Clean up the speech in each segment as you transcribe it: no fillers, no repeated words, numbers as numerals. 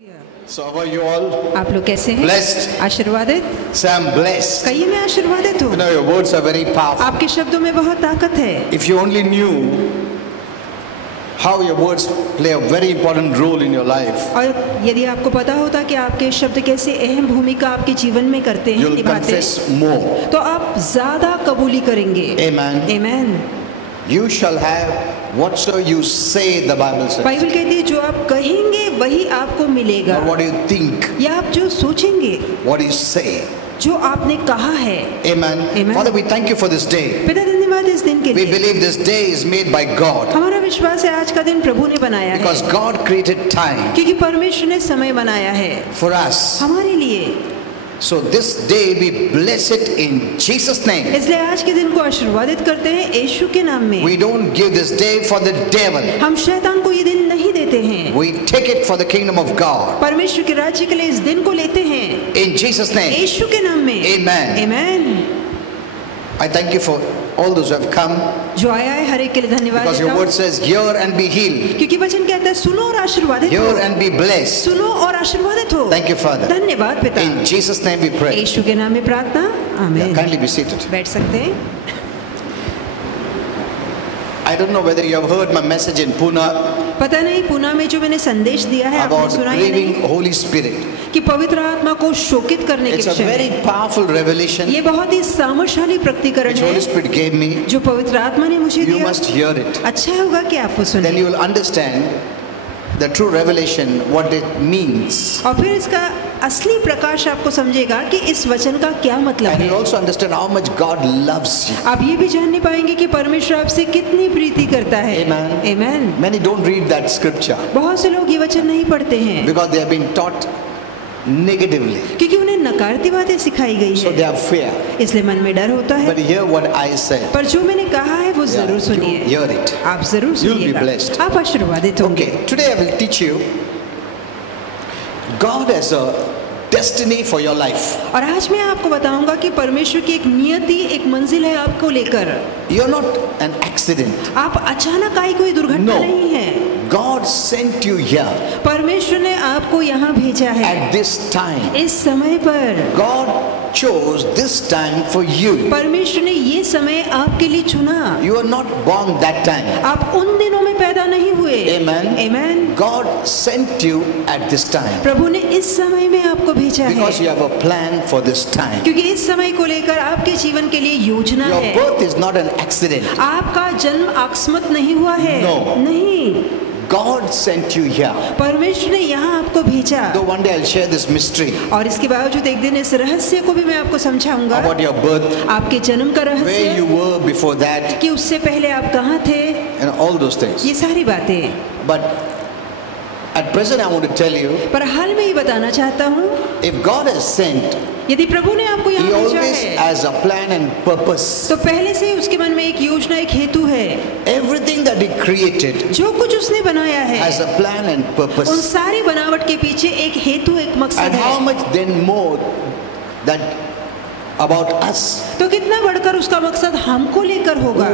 So how are you all? आप लोग कैसे हैं? Blessed. आशीर्वादित? Say I'm blessed. कहिए मैं आशीर्वादित हूँ। You know your words are very powerful. आपके शब्दों में बहुत ताकत है। If you only knew how your words play a very important role in your life, और यदि आपको पता होता कि आपके शब्द कैसे अहम भूमिका आपके जीवन में करते हैं, you'll निभाते हैं, confess more. तो आप ज्यादा कबूली करेंगे। Amen. Amen. You shall have whatsoever you say, the Bible says. Bible कहती है जो आप कहेंगे वही आपको मिलेगा। Not what you think, या आप जो सोचेंगे, what you say. जो आपने कहा है। Amen. Amen. Father, we thank you for this day. पिता धन्यवाद इस दिन के We लिए। believe this day is made by God. हमारा विश्वास है आज का दिन प्रभु ने बनाया है। Because God created time क्योंकि परमेश्वर ने समय बनाया है for us. हमारे लिए। So this day we bless it in Jesus' name. इसलिए आज के दिन को आशीर्वादित करते हैं यीशु के नाम में। We don't give this day for the devil. हम शैतान को ये दिन नहीं देते हैं। We take it for the kingdom of God. परमेश्वर के राज्य के लिए इस दिन को लेते हैं। In Jesus' name. यीशु के नाम में। Amen. Amen. I thank you for all those who have come. जो आया है हर एक के लिए धन्यवाद Because देता your हूँ। word says, hear and be healed. क्योंकि वचन कहता है सुनो और आशीर्वादित हो। Hear and be blessed. सुनो और आशीर्वादित हो। Thank you, Father. धन्यवाद पिता। In Jesus' name we pray. यीशु के नाम में प्रार्थना। Yeah, आमीन। kindly be seated. बैठ सकते हैं। I don't know whether you have heard my message in Pune पता नहीं पुणे में जो मैंने संदेश दिया है आपने about सुना या नहीं grieving Holy Spirit. कि पवित्र आत्मा को शोकित करने के It's a विषय very में। powerful revelation ये बहुत ही सामर्थ्यशाली प्रकटीकरण which Holy है Spirit gave me. जो पवित्र आत्मा ने मुझे You दिया। must hear it. अच्छा होगा कि आप वो Then सुने you will understand the true revelation, what it means. और फिर इसका असली प्रकाश आपको समझेगा कि इस वचन का क्या मतलब And है। you'll also understand how much God loves you. आप ये भी जानने पाएंगे कि परमेश्वर आपसे कितनी प्रीति करता है। Amen. Amen. Many don't read that scripture बहुत से लोग ये वचन नहीं पढ़ते हैं because they have been taught negatively. क्योंकि उन्हें नकारती बातें सिखाई गई So they है, have fear. इसलिए मन में डर होता But है। hear what I said. पर जो मैंने कहा है वो जरूर You सुनिए। hear it. आप जरूर You'll be सुनिएगा। blessed. आप आशीर्वादित होंगे। Okay, today I will teach you God has a destiny for your life. और आज मैं आपको बताऊंगा कि परमेश्वर की एक नियति, एक मंजिल है आपको लेकर। You're not an accident. आप अचानक आई कोई दुर्घटना No. नहीं है। God sent you here परमेश्वर ने आपको यहाँ भेजा है at this time. इस समय पर। God chose this time for you. परमेश्वर ने ये समय आपके लिए चुना। You are not born that time. आप उन दिनों में पैदा नहीं हुए। Amen. Amen. God sent you at this time प्रभु ने इस समय में आपको भेजा है because you have a plan for this time. क्योंकि इस समय को लेकर आपके जीवन के लिए योजना Your है। birth is not an accident. आपका जन्म अकस्मात नहीं हुआ है। No. नहीं, God sent you here. परमेश्वर ने यहाँ आपको भेजा। Though one day I'll share this mystery और इसके बावजूद एक दिन इस रहस्य को भी मैं आपको समझाऊंगा। about your birth, आपके जन्म का where रहस्य, you were before that, कि उससे पहले आप कहाँ थे, and all those things. ये सारी बातें। But at present, I want to tell you, पर हाल में ये बताना चाहता हूँ, if God has sent, यदि प्रभु ने आपको He यहाँ भेजा always है, has a plan and purpose. तो पहले से ही उसके मन में एक योजना, एक हेतु है। Everything that He created जो कुछ उसने बनाया है, has a plan and उन purpose. सारी बनावट के पीछे एक हेतु, एक मकसद And how है। much then more that about us? तो कितना बढ़कर उसका मकसद हमको लेकर होगा।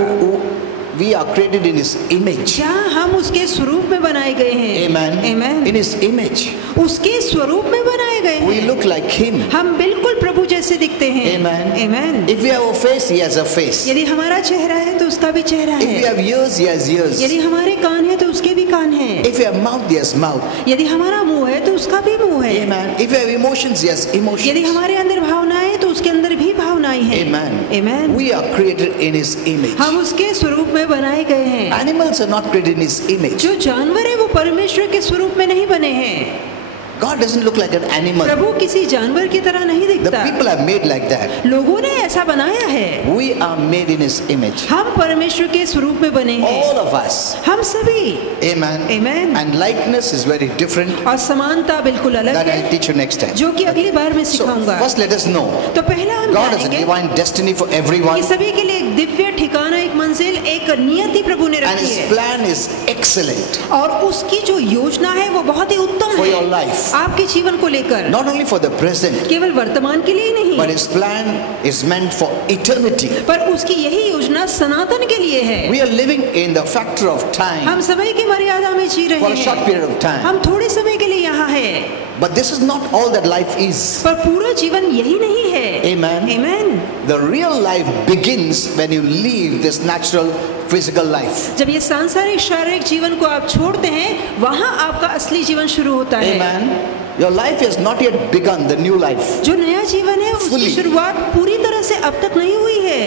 We are created in His image. क्या हम उसके स्वरूप में बनाए गए हैं? Amen. Amen. In His image. उसके स्वरूप में बनाए गए We हैं। look like Him. हम बिल्कुल प्रभु जैसे दिखते हैं। Amen. Amen. If we have a face, He has a face. यदि हमारा चेहरा है तो उसका भी चेहरा If we है। have ears, He has ears. यदि हमारे कान है तो उसके भी कान हैं। If we have mouth, He has mouth. यदि हमारा मुंह है तो उसका भी मुंह है। Amen. If we have emotions, He has यदि emotions. हमारे अंदर भावनाएं है तो उसके अंदर भी भावनाएं हैं। Amen. Amen. We are created in His image. हम उसके स्वरूप में बनाए गए हैं। Animals are not created in His image. जो जानवर है वो परमेश्वर के स्वरूप में नहीं बने हैं। God doesn't look like an animal. प्रभु किसी जानवर की तरह नहीं The दिखता। people are made like that. लोगों ने ऐसा बनाया है। We are made in His image. हम परमेश्वर के स्वरूप में बने हैं। All of us. हम सभी। Amen. Amen. And likeness is very different. और समानता बिल्कुल अलग That I'll है, teach you next time. जो कि अगली बार मैं So सिखाऊंगा। first let us know तो पहला हम God has a जानेंगे divine destiny for everyone. कि सभी के लिए एक दिव्य ठिकाना, एक मंजिल, एक नियति प्रभु ने And रखी His है। plan is excellent और उसकी जो योजना है वो बहुत ही उत्तम for है your life. आपके जीवन को लेकर, Not only for the present, केवल वर्तमान के लिए ही but नहीं, His plan is meant for eternity. पर उसकी यही योजना सनातन के लिए है। We are living in the factor of time हम समय की मर्यादा में जी for रहे a short हैं, period of time. हम थोड़े समय के लिए यहाँ है, But this is not all that life is. पर पूरा जीवन यही नहीं है। Amen. Amen. The real life begins when you leave this natural physical life. जब ये सांसारिक शारीरिक जीवन को आप छोड़ते हैं, वहाँ आपका असली जीवन शुरू होता है। Amen. Your life has not yet begun, the new life. जो नया जीवन है उसकी Fully. शुरुआत पूरी तरह से अब तक नहीं हुई है।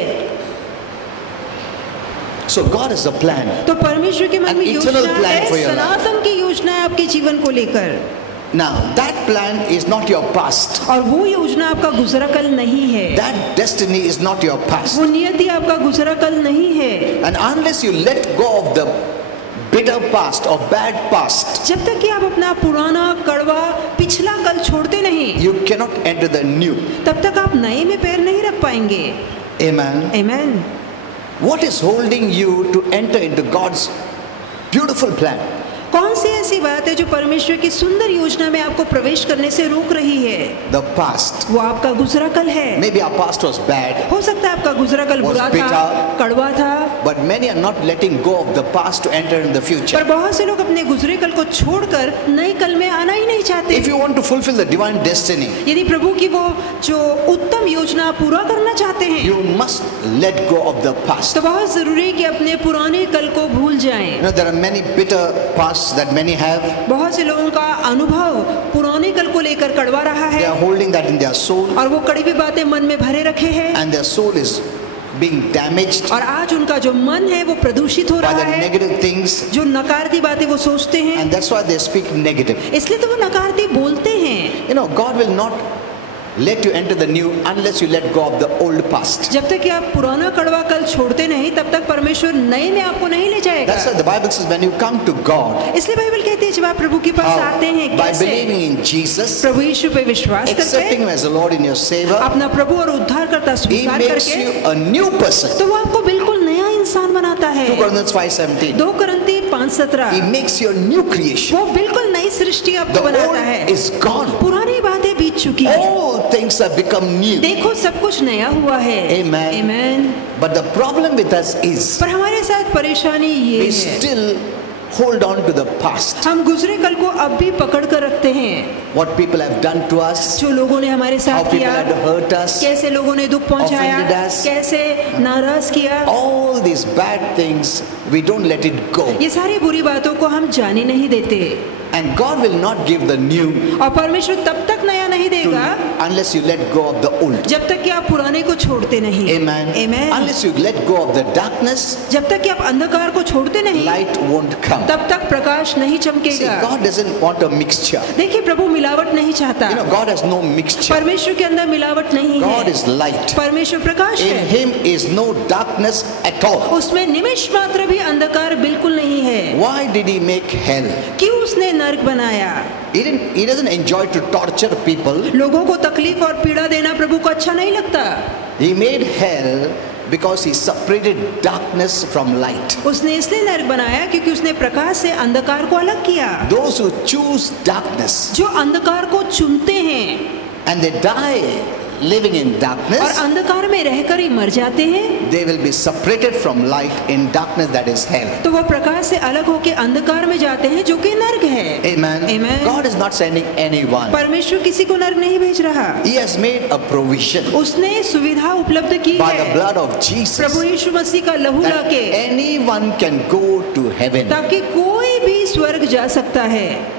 So God has a plan. तो परमेश्वर के मन An में eternal योजना plan है, for your life. सनातन की योजना है आपके जीवन को लेकर, Now, that plan is not your past. और वो योजना आपका गुजरा कल नहीं है, That destiny is not your past. वो नियति आपका गुजरा कल नहीं है। And unless you let go of the bitter past or bad past, जब तक कि आप अपना पुराना कड़वा पिछला कल छोड़ते नहीं, you cannot enter the new. तब तक आप नए में पैर नहीं रख पाएंगे। Amen. Amen. What is holding you to enter into God's beautiful plan? कौन सी ऐसी बात है जो परमेश्वर की सुंदर योजना में आपको प्रवेश करने से रोक रही है? The past. वो आपका गुजरा कल है। Maybe our past was bad, हो सकता है आपका गुजरा कल Was बुरा था, bitter. कड़वा था, but many are not letting go of the past to enter in the पर future. बहुत से लोग अपने गुजरे कल को छोड़कर नए कल में आना ही नहीं चाहते। If you want to fulfill the divine destiny, यदि प्रभु की वो जो उत्तम योजना आप पूरा करना चाहते हैं, you must let go of the past. तो बहुत जरूरी है कि अपने पुराने कल को भूल जाएं। You know, there are many bitter pasts that many have. बहुत से लोगों का अनुभव पुराने कल को लेकर कड़वा रहा They है, are holding that in their soul, और वो कड़वी बातें मन में भरे रखे हैं, and their soul is being damaged और आज उनका जो मन है वो प्रदूषित हो by रहा the है। negative things, जो नकारती बातें वो सोचते हैं, and that's why they speak negative. इसलिए तो वो नकारती बोलते हैं। You know, God will not let you enter the new unless you let go of the old past. जब तक कि आप पुराना कड़वा कल छोड़ते नहीं, तब तक परमेश्वर नए में आपको नहीं ले जाएगा। That's why the Bible says when you come to God, इसलिए बाइबल कहती है जब आप प्रभु के पास आते हैं, by कैसे? believing in Jesus, प्रभु यीशु पे विश्वास accepting करके, Him as the Lord and your Savior, अपना प्रभु और उद्धारकर्ता He स्वीकार makes करके, you a new person. तो वो आपको बिल्कुल नया इंसान बनाता है। 2 Corinthians 5:17. 2 कुरिन्ती 5:17, He makes you a new creation. वो बिल्कुल नई सृष्टि The आपको बनाता है। old is gone. पुरानी बातें बीत चुकी है, All things have become new. देखो सब कुछ नया हुआ है। Amen. Amen. But the problem with us is पर हमारे साथ परेशानी ये we है, still hold on to the past. हम गुजरे कल को अब भी पकड़ कर रखते हैं। What people have done to us, जो लोगों ने हमारे how साथ people किया, have hurt us, कैसे लोगों ने दुख पहुंचाया, offended us. कैसे नाराज किया, all these bad things, we don't let it go. ये सारी बुरी बातों को हम जाने नहीं देते, And God will not give the new और परमेश्वर तब तक नया नहीं to, देगा unless you let go of the old. जब तक कि आप पुराने को छोड़ते नहीं। Amen. Amen. Unless you let go of the darkness, जब तक कि आप अंधकार को छोड़ते नहीं, light won't come. तब तक प्रकाश नहीं See, चमकेगा। God doesn't want a mixture. देखिए प्रभु मिलावट नहीं चाहता, You know, God has no mixture. परमेश्वर के अंदर मिलावट नहीं God है, is light. परमेश्वर प्रकाश In है, Him is no darkness at all. उसमें निमिष मात्र भी अंधकार बिल्कुल नहीं है। Why did He make hell? क्यों उसने नरक बनाया? He doesn't enjoy to torture people. लोगों को तकलीफ और पीड़ा देना प्रभु को अच्छा नहीं लगता। He made hell because He separated darkness from light. उसने इसलिए नरक बनाया क्योंकि उसने प्रकाश से अंधकार को अलग किया। Those who choose darkness जो अंधकार को चुनते हैं and they die living in और darkness, अंधकार में रहकर ही मर जाते हैं, they will be separated from light in darkness, that is hell. तो वो प्रकाश से अलग होकर अंधकार में जाते हैं जो कि नरक है। Amen. Amen. God is not sending anyone. परमेश्वर किसी को नरक नहीं भेज रहा, He has made a provision उसने सुविधा उपलब्ध की by the है blood of Jesus प्रभु यीशु मसीह का लहू that लाके, anyone can go to heaven. ताकि कोई भी स्वर्ग जा सकता है।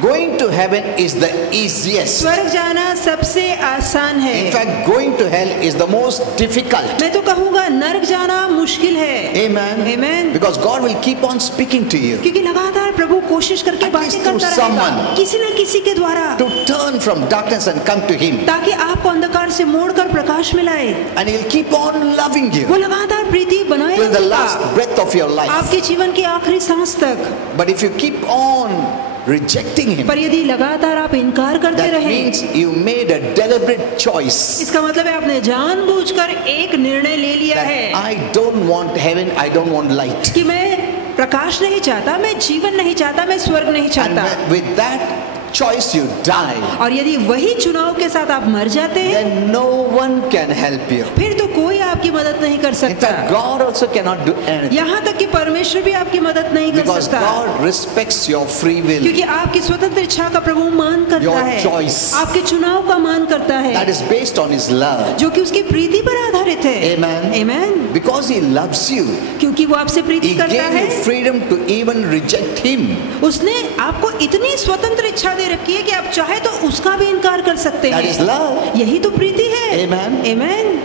Going to heaven is the easiest. स्वर्ग जाना सबसे आसान है। In fact, going to hell is the most difficult. मैं तो कहूँगा नरक जाना मुश्किल है। Amen. Amen. Because God will keep on speaking to you क्योंकि लगातार प्रभु कोशिश करके At बातें least करता through रहेगा, someone. किसी न किसी के द्वारा, to turn from darkness and come to Him. ताकि आपको अंधकार से मोड़कर प्रकाश में लाए। And He'll keep on loving वो you लगातार प्रीति बनाए till the रखेगा last breath of your life. आपके जीवन की आखिरी सांस तक। But if you keep on rejecting Him, पर यदि लगातार आप इनकार करते that रहे, means you made a deliberate choice इसका मतलब है आपने जानबूझकर एक निर्णय ले लिया that है I don't want heaven, I don't want light. कि मैं प्रकाश नहीं चाहता, मैं जीवन नहीं चाहता, मैं स्वर्ग नहीं And चाहता। with that choice you die, और यदि वही चुनाव के साथ आप मर जाते हैं, then no one can help you. फिर तो कोई आपकी मदद नहीं कर In सकता। fact, God also cannot do anything यहाँ तक कि परमेश्वर भी आपकी मदद नहीं कर because सकता, God respects your free will. क्योंकि आपकी स्वतंत्र इच्छा का प्रभु मान करता Your है, choice. आपके चुनाव का मान करता है, That is based on His love. जो कि उसकी प्रीति पर आधारित है। Amen. Amen. Because He loves you, क्योंकि वो आपसे प्रीति He करता gave है, you freedom to even reject Him. उसने आपको इतनी स्वतंत्र इच्छा दे रखी है कि आप चाहे तो उसका भी इनकार कर सकते That is हैं। love. यही तो प्रीति है। Amen. Amen.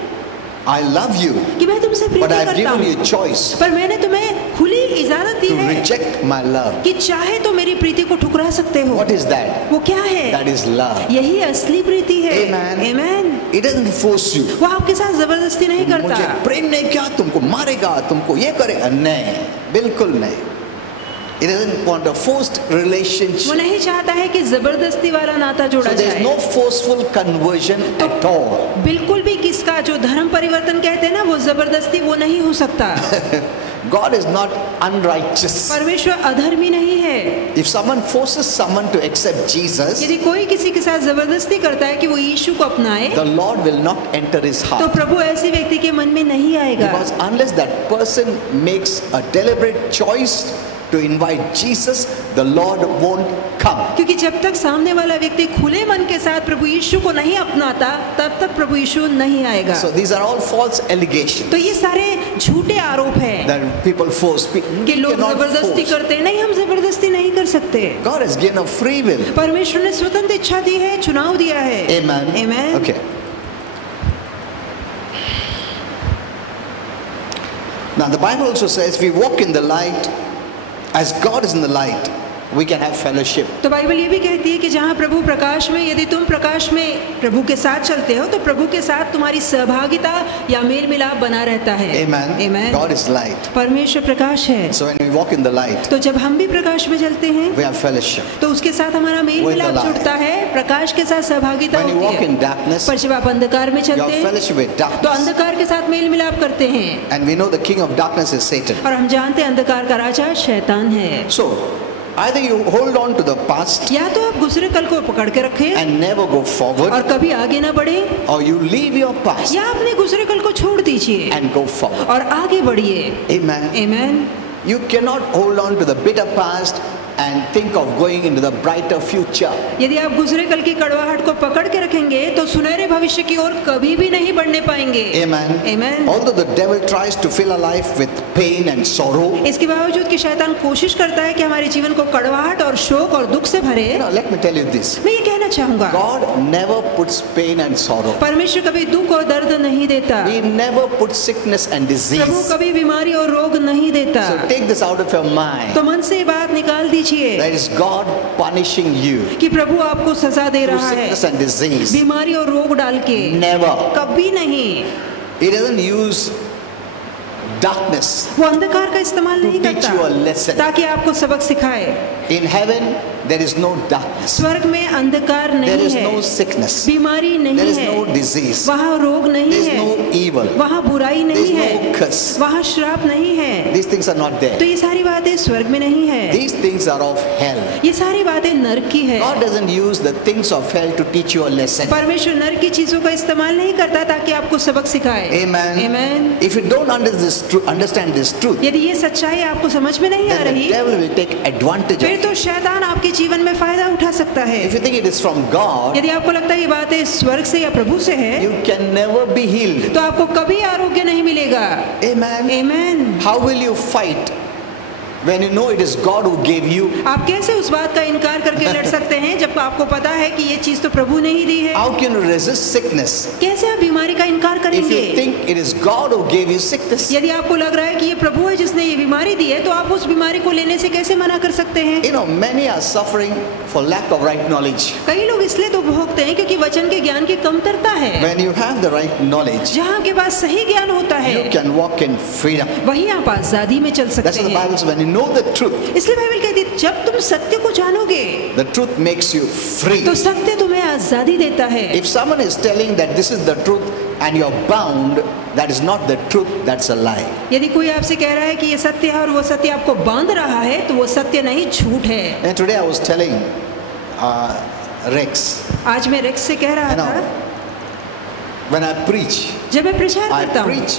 I love you, कि मैं तुमसे but प्रीति I have करता given you हूँ, a choice पर मैंने तुम्हें खुली इजाजत दी to है reject my love. कि चाहे तो मेरी प्रीति को ठुकरा सकते हो। What is that? वो क्या है? That is love. यही असली प्रीति है। Amen. Amen. It doesn't force you. वो आपके साथ जबरदस्ती नहीं करता। मुझे प्रेम नहीं किया, तुमको मारेगा, तुमको ये करेगा, नहीं, बिल्कुल नहीं. It doesn't want a forced वो relationship. नहीं चाहता है कि जबरदस्ती वाला नाता जोड़ा So there's जाए। no forceful conversion at all. बिल्कुल भी किसका जो धर्म परिवर्तन कहते हैं ना, वो जबरदस्ती वो नहीं हो सकता। God is not unrighteous. परमेश्वर अधर्मी नहीं है। If someone forces someone to accept Jesus, यदि कोई किसी के साथ जबरदस्ती करता है कि वो यीशु को अपनाए, the Lord will not enter his तो heart. प्रभु ऐसे व्यक्ति के मन में नहीं आएगा। Because unless that person makes a deliberate choice to invite Jesus, the Lord won't come. क्योंकि जब तक सामने वाला व्यक्ति खुले मन के साथ प्रभु यीशु को नहीं अपनाता, तब तक प्रभु यीशु नहीं आएगा। So these are all false allegations तो ये सारे झूठे आरोप हैं that people force. कि लोग cannot जबरदस्ती force. करते हैं। नहीं, हम जबरदस्ती नहीं कर सकते। God has given a free will. परमेश्वर ने स्वतंत्र इच्छा दी है, चुनाव दिया है। Amen. Amen. Okay. Now the Bible also says we walk in the light as God is in the light. We can have fellowship. तो बाइबल ये भी कहती है कि जहाँ प्रभु प्रकाश में, यदि तुम प्रकाश में प्रभु के साथ चलते हो, तो प्रभु के साथ तुम्हारी सहभागिता या मेल मिलाप बना रहता है। Amen. Amen. God is light. परमेश्वर प्रकाश है। So when we walk in the light, तो जब हम भी प्रकाश में चलते हैं, we have fellowship. तो उसके साथ हमारा मेल With the मिलाप light. जुड़ता है, प्रकाश के साथ सहभागिता When you होती walk है। in darkness, पर जब आप अंधकार में you चलते have हैं, fellowship with तो darkness. अंधकार के साथ मेल मिलाप करते हैं। And we know the king of darkness is Satan. और हम जानते हैं अंधकार का राजा शैतान है। So either you hold on to the past या तो आप गुजरे कल को पकड़ के रखें and never go और forward, कभी आगे ना बढ़े, or you leave your past या अपने गुजरे कल को छोड़ दीजिए and go forward. और आगे बढ़िए। Amen. Amen. You cannot hold on to the bitter past and think of going into the brighter future. यदि आप गुजरे कल की कड़वाहट को पकड़ के रखेंगे तो सुनहरे भविष्य की ओर कभी भी नहीं बढ़ने पाएंगे। Amen. Amen. Although the devil tries to fill our life with pain and sorrow, इसके बावजूद कि शैतान कोशिश करता है कि हमारे जीवन को कड़वाहट और शोक और दुख से भरे, you know, let me tell you this. मैं ये कहना चाहूंगा, God never puts pain and sorrow. परमेश्वर कभी दुख और दर्द नहीं देता। He never puts sickness and Prabhu disease. कभी बीमारी और रोग नहीं देता। So take this out of your mind. तो मन से ये बात निकाल दीजिए That is God punishing you कि प्रभु आपको सजा दे through रहा है sickness and disease. बीमारी और रोग डाल के। Never. कभी नहीं। He doesn't use darkness वो अंधकार का इस्तेमाल to नहीं teach you a करता lesson. ताकि आपको सबक सिखाए। In heaven, there is no darkness. स्वर्ग में अंधकार There नहीं is है, no sickness. बीमारी There नहीं is no है, disease. वहाँ रोग There नहीं is है, no evil. वहाँ बुराई There is नहीं no है, curse. वहाँ श्राप नहीं है। These things are not तो there. ये सारी बातें स्वर्ग में नहीं है, These things are of hell. ये सारी बातें नरक की है। God doesn't use the things of hell to teach you a lesson. परमेश्वर नरक की चीजों का इस्तेमाल नहीं करता ताकि आपको सबक सिखाए। Amen. Amen. If you don't understand this truth, यदि ये सच्चाई आपको समझ में नहीं आ then the रही, devil will take advantage of फिर it. तो शैतान आपके जीवन में फायदा उठा सकता है। If you think it is from God, यदि आपको लगता है ये बातें स्वर्ग से या प्रभु से है, you can never be healed. तो आपको कभी आरोग्य नहीं मिलेगा। Amen. Amen. How will you fight when you know it is God who gave you? आप कैसे उस बात का इनकार करके लड़ सकते हैं जब आपको पता है कि ये चीज तो प्रभु ने ही दी है? How can you resist sickness कैसे आप बीमारी का इनकार if करेंगे? you think it is God who gave you sickness? यदि आपको लग रहा है कि ये प्रभु है जिसने ये बीमारी दी है, तो आप उस बीमारी को लेने से कैसे मना कर सकते हैं? You know, many are suffering for lack of right knowledge. कई लोग इसलिए तो भोगते हैं क्योंकि वचन के ज्ञान की कमतरता है। When you have the right knowledge, जहाँ आपके पास सही ज्ञान होता you है, can walk in freedom. वहीं आप आजादी में चल That's सकते what the हैं। Bible says. When you know the truth, इसलिए बाइबल कहती है जब तुम सत्य को जानोगे the truth makes you free. तो सत्य तुम्हें आजादी देता है। If someone is telling that this is the truth and you're bound, that is not the truth, that's a lie. यदि कोई आपसे कह रहा है कि ये सत्य है और वो सत्य आपको बांध रहा है तो वो सत्य नहीं, झूठ है। And today I was telling Rex, आज मैं रेक्स से कह रहा था, when I preach, जब मैं प्रचार I करता हूँ preach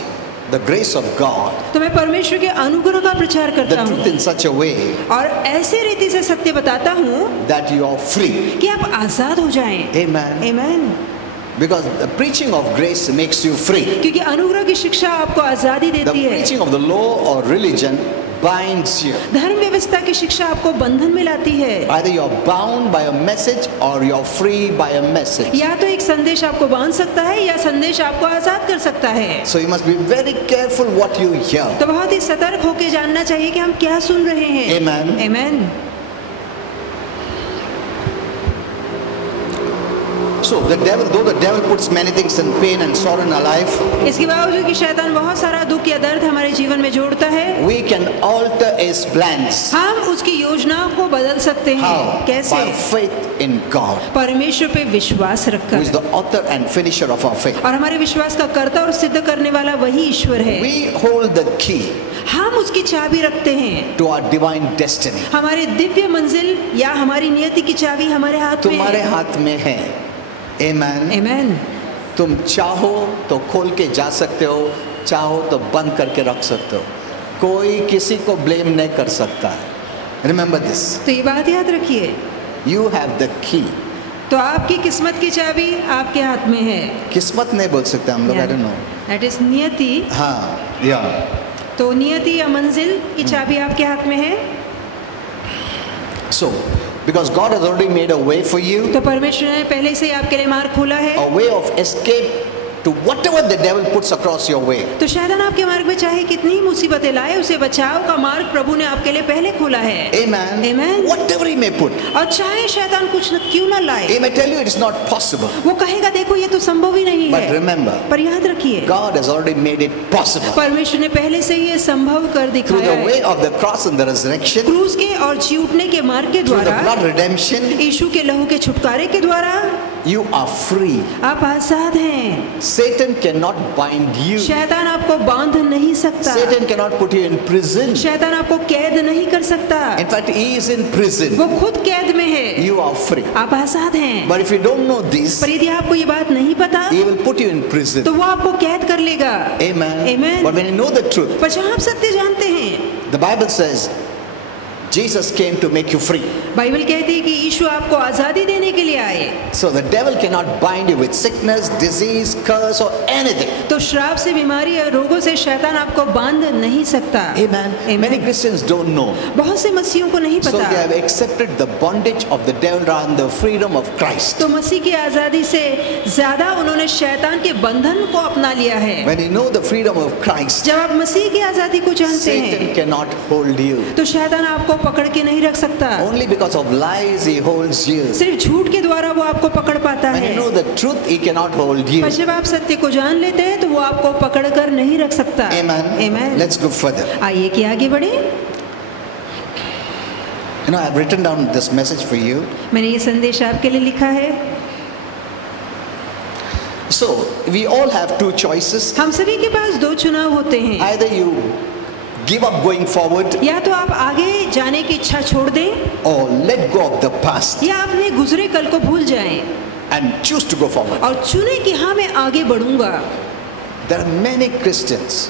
the grace of God, तो मैं परमेश्वर के अनुग्रह का प्रचार the करता truth हूँ in such a way और ऐसे रीति से सत्य बताता हूँ that you are free. कि आप आजाद हो जाएं। Amen. आमीन। Because the preaching of grace makes you free. क्योंकि अनुग्रह की शिक्षा आपको आजादी The देती है। preaching of the law or religion binds you. धर्म व्यवस्था की शिक्षा आपको बंधन में लाती है। Either you're bound by a message or you're free by a message. या तो एक संदेश आपको बांध सकता है या संदेश आपको आजाद कर सकता है। So you must be very careful what you hear. तो बहुत ही सतर्क होकर जानना चाहिए कि हम क्या सुन रहे हैं। Amen. आमीन। So though the devil puts many things in pain and sorrow in our life, इसके बावजूद कि शैतान बहुत सारा दुख या दर्द हमारे जीवन में जोड़ता है, we can alter his plans. हम उसकी योजनाओं को बदल सकते हैं। How? कैसे? By faith in God, परमेश्वर पे विश्वास who रखकर। is the author and finisher of our faith. और हमारे विश्वास का कर्ता और सिद्ध करने वाला वही ईश्वर है। We hold the key हम उसकी चाबी रखते हैं। to our divine destiny. हमारे दिव्य मंजिल या हमारी नियति की चाबी हमारे हाथ में तुम्हारे है। हाथ में है। Amen. आमीन। तुम चाहो तो खोल के जा सकते हो, चाहो तो बंद करके रख सकते हो, कोई किसी को ब्लेम नहीं कर सकता है। Remember this. तो ये बात याद रखिए, You have the key. तो आपकी किस्मत की चाबी आपके हाथ में है। किस्मत नहीं बोल सकते हम लोग, I don't know. That is नियति। हाँ, yeah. तो नियति या मंजिल की चाबी आपके हाथ में है। So, because God has already made a way for you, तो परमेश्वर ने पहले से ही आपके लिए मार्ग खोला है। a way of escape to whatever the devil puts across your way. तो शैतान आपके मार्ग में चाहे कितनी मुसीबतें लाए, उसे बचाव का मार्ग प्रभु ने आपके लिए पहले खोला है। Amen. Amen. Whatever he may put. और चाहे शैतान कुछ क्यों ना लाए, He may tell you it is not possible. वो कहेगा देखो ये तो संभव ही नहीं But है। remember, पर याद रखिए, God has already made it possible. परमेश्वर ने पहले से ही ये संभव कर Through दिखाया the way है। of the cross and the resurrection, क्रूस के और जी उठने के मार्ग के through the द्वारा, blood redemption, यीशु के लहू के छुटकारे के द्वारा you are free. आप आजाद हैं। Satan cannot bind you. शैतान आपको बांध नहीं सकता। Satan cannot put you in prison. शैतान आपको कैद नहीं कर सकता। In fact, he is in prison. वो खुद कैद में है। You are free. आप आजाद हैं। But if you don't know this, पर यदि आपको ये बात नहीं पता, he will put you in prison. तो वो आपको कैद कर लेगा। Amen. Amen. But when you know the truth, पर जब आप सत्य जानते हैं, the Bible says Jesus came to make you free. Bible कहती है कि यीशु आपको आजादी देने के लिए आए। So the devil cannot bind you with sickness, disease, curse or anything. तो श्राप से, बीमारी और रोगों से शैतान आपको बांध नहीं सकता। Amen. Many Christians don't know. बहुत से मसीहियों को नहीं So पता। they have accepted the bondage of the devil rather than the freedom of Christ. तो मसीह की आजादी से ज्यादा उन्होंने शैतान के बंधन को अपना लिया है। When you know the freedom of Christ, जब आप मसीह की आजादी को जानते Satan हैं, cannot hold you. तो शैतान आपको पकड़ के नहीं रख सकता। Only because of lies he holds you. सिर्फ झूठ के द्वारा वो आपको पकड़ पाता When है। you know the truth, he cannot hold you. पर जब आप सत्य को जान लेते हैं तो वो आपको पकड़ कर नहीं रख सकता। Amen. Amen. Let's go further. आइए कि आगे बढ़े। You know, I've written down this message for you. मैंने ये संदेश आपके लिए लिखा है। So, we all have two choices. हम सभी के पास दो चुनाव होते हैं। Either you give up going forward या तो आप आगे जाने की इच्छा छोड़ दें, or let go of the past या अपने गुजरे कल को भूल जाएं and choose to go forward. और चुने कि हाँ मैं आगे बढ़ूंगा। There are many Christians,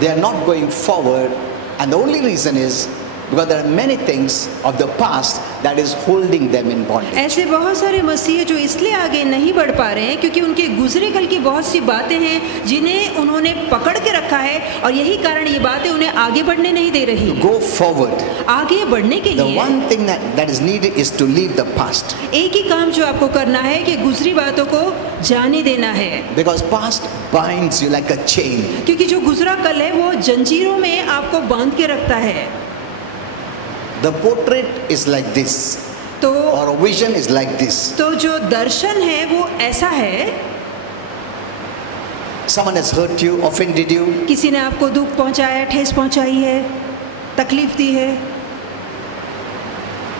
they are not going forward, and the only reason is because there are many things of the past that is holding them in bondage. ऐसे बहुत सारे मसीह जो इसलिए आगे नहीं बढ़ पा रहे हैं क्योंकि उनके गुजरे कल की बहुत सी बातें हैं जिन्हें उन्होंने पकड़ के रखा है, और यही कारण ये बातें उन्हें आगे बढ़ने नहीं दे रही। Go forward. आगे बढ़ने के The लिए one thing that is needed is to leave the past, एक ही काम जो आपको करना है कि गुजरी बातों को जाने देना है, because past binds you like a chain. क्योंकि जो गुजरा कल है वो जंजीरों में आपको बांध के रखता है। The portrait is like this, तो or a vision is like this. तो जो दर्शन है वो ऐसा है, Someone has hurt you, offended you, किसी ने आपको दुख पहुंचाया, ठेस पहुंचाई है, तकलीफ दी है,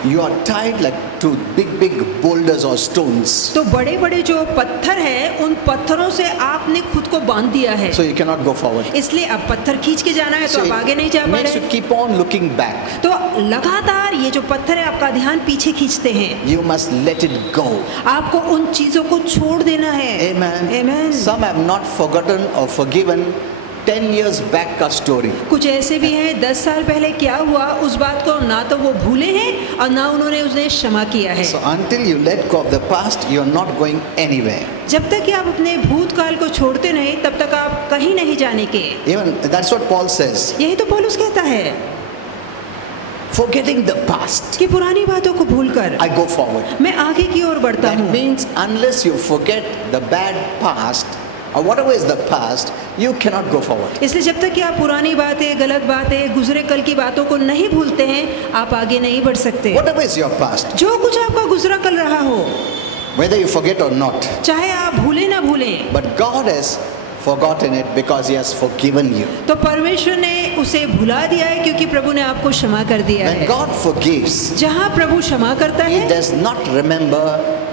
you are tied like to big boulders or stones. तो बड़े बड़े जो पत्थर हैं उन पत्थरों से आपने खुद को बांध दिया है, So you cannot go forward. इसलिए अब पत्थर खींच के जाना है तो So आप आगे नहीं जा it पा makes रहे। you keep on looking back. तो लगातार ये जो पत्थर है आपका ध्यान पीछे खींचते हैं। You must let it go. आपको उन चीजों को छोड़ देना है। Amen. Amen. Some have not forgotten or forgiven 10 years back का story. कुछ ऐसे भी हैं 10 साल पहले क्या हुआ उस बात को ना तो वो भूले हैं और ना उन्होंने उन्हें क्षमा किया है। So until you let go of the past, you are not going anywhere. जब तक कि आप अपने भूतकाल को छोड़ते नहीं तब तक आप कहीं नहीं जाने के। Even that's what Paul says. यही तो पौलुस कहता है Forgetting the past, कि पुरानी बातों को भूलकर I go forward. मैं आगे की ओर बढ़ता That हूँ। means unless you forget the bad past or whatever is the past, you cannot go forward. इसलिए जब तक कि आप पुरानी बातें, गलत बातें, गुजरे कल की बातों को नहीं भूलते हैं आप आगे नहीं बढ़ सकते। Whatever is your past, जो कुछ आपका गुजरा कल रहा हो, whether you forget or not, चाहे आप भूले ना भूलें, but God has forgotten it because He has forgiven you. तो परमेश्वर ने उसे भुला दिया है क्योंकि प्रभु ने आपको क्षमा कर दिया When है। God forgives, जहाँ प्रभु क्षमा करता He है does not remember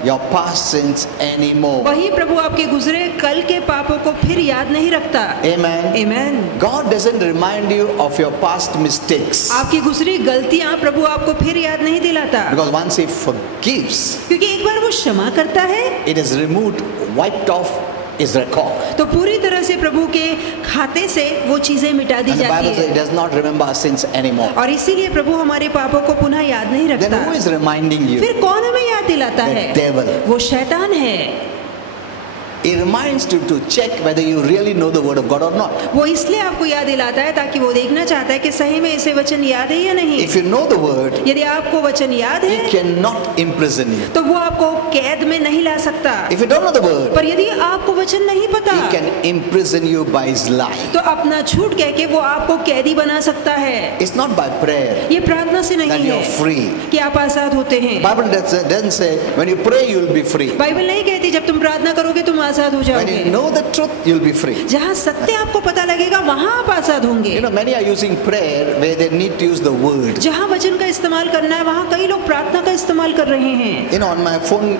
your past sins anymore. वही प्रभु आपके गुजरे कल के पापों को फिर याद नहीं रखता। Amen. Amen. God doesn't remind you of your past mistakes आपकी गुजरी गलतियां प्रभु आपको फिर याद नहीं दिलाता, because once He forgives, क्योंकि एक बार वो क्षमा करता है it is removed, wiped off His record. तो पूरी तरह से प्रभु के खाते से वो चीजें मिटा दी And the जाती Bible says है it does not remember our sins anymore. और इसीलिए प्रभु हमारे पापों को पुनः याद नहीं Then रखता। who is reminding you? फिर कौन हमें याद दिलाता The है? devil. वो शैतान है। He reminds you to check whether you really know the word of God or not. वो इसलिए आपको याद दिलाता है ताकि वो देखना चाहता है कि सही में इसे वचन याद है या नहीं। If you know the word, यदि आपको वचन याद He है cannot imprison you. तो वो आपको कैद में नहीं ला सकता, If you don't know the word, पर यदि आपको वचन नहीं पता He can imprison you by His lie. तो अपना झूठ कह के वो आपको कैदी बना सकता है। It's not by prayer ये प्रार्थना से that नहीं you're है free. कि आप आजाद होते हैं। The Bible doesn't say when you pray you'll be free. Bible नहीं कहती जब तुम प्रार्थना करोगे तुम आजाद हो When जाओगे। you know the truth, you'll be free. जहाँ सत्य आपको पता लगेगा वहाँ आप आजाद होंगे। You know, many are using prayer where they need to use the word. जहाँ वचन का इस्तेमाल करना है वहाँ कई लोग प्रार्थना का इस्तेमाल कर रहे हैं। You know, on my phone,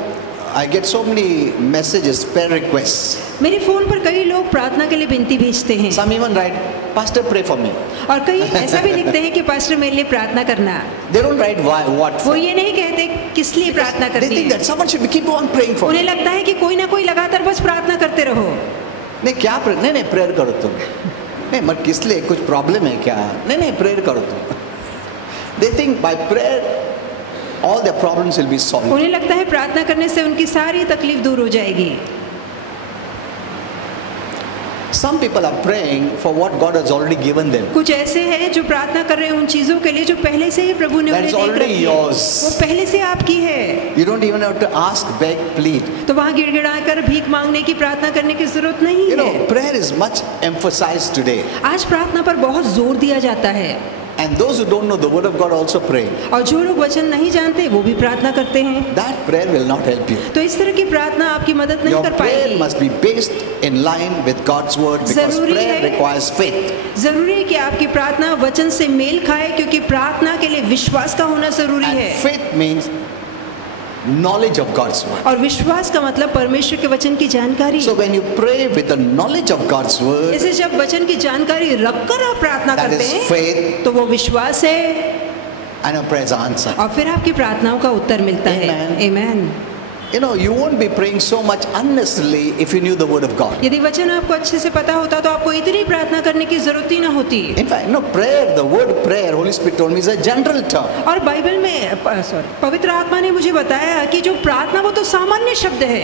I get so many messages, prayer requests. मेरे फोन पर कई लोग प्रार्थना के लिए विनती भेजते हैं Some even write, Pastor, pray for me. और कई ऐसा भी लिखते हैं कि पास्टर मेरे लिए प्रार्थना करना। They don't write why, what वो for. ये नहीं कहते किस लिए प्रार्थना They करनी think है। that someone should keep on praying for उन्हें me. लगता है कि कोई ना कोई लगातार बस प्रार्थना करते रहो। नहीं क्या नहीं प्रेयर करो तुम। नहीं मत किस लिए कुछ प्रॉब्लम है क्या? नहीं प्रेयर करो तुम। They think by prayer all their problems will be solved. उन्हें लगता है प्रार्थना करने से उनकी सारी तकलीफ दूर हो जाएगी। Some people are praying for what God has already given them. कुछ ऐसे हैं जो प्रार्थना कर रहे हैं उन चीजों के लिए जो पहले से ही प्रभु ने That उन्हें is दे already रखी है। yours. वो पहले से आपकी है। You don't even have to ask, beg, plead. तो वहाँ गिड़गिड़ाकर भीख मांगने की प्रार्थना करने की जरूरत नहीं You know, है। prayer is much emphasized today. आज प्रार्थना पर बहुत जोर दिया जाता है And those who don't know the word of God also pray. और जो लोग वचन नहीं जानते वो भी प्रार्थना करते हैं। That prayer will not help you. तो इस तरह की प्रार्थना आपकी मदद नहीं Your कर prayer पाएगी। must be based in line with God's word because जरूरी prayer है। requires faith. जरूरी है कि आपकी प्रार्थना वचन से मेल खाए क्योंकि प्रार्थना के लिए विश्वास का होना जरूरी And है faith means knowledge of God's word. और विश्वास का मतलब परमेश्वर के वचन की जानकारी। So when you pray with the knowledge of God's word, इसे जब वचन की जानकारी रखकर आप प्रार्थना that करते is हैं faith, तो वो विश्वास है and your prayer is answered. और फिर आपकी प्रार्थनाओं का उत्तर मिलता है। Amen. Amen. You know, you won't be praying so much unnecessarily if you knew the word of God. यदि वचन आपको अच्छे से पता होता तो आपको इतनी प्रार्थना करने की जरूरत ही ना होती। In fact, no, prayer, the word prayer, Holy Spirit told me, is a general term. और बाइबल में पवित्र आत्मा ने मुझे बताया कि जो प्रार्थना वो तो सामान्य शब्द है।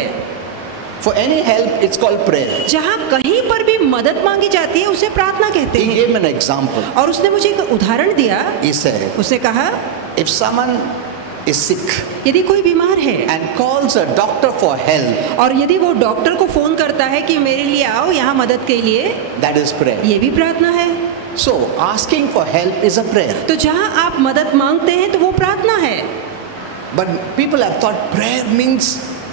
For any help, it's called prayer. जहाँ कहीं पर भी मदद मांगी जाती है उसे प्रार्थना कहते He हैं। gave me an example. और उसने मुझे एक उदाहरण दिया। He said, उसे कहा if someone is sick यदि कोई बीमार है and calls a doctor for help, और यदि वो डॉक्टर को फोन करता है कि मेरे लिए आओ यहाँ मदद के लिए, that is prayer. ये भी प्रार्थना है। So, asking for help is a prayer. तो जहाँ आप मदद मांगते हैं तो वो प्रार्थना है। But people have thought prayer means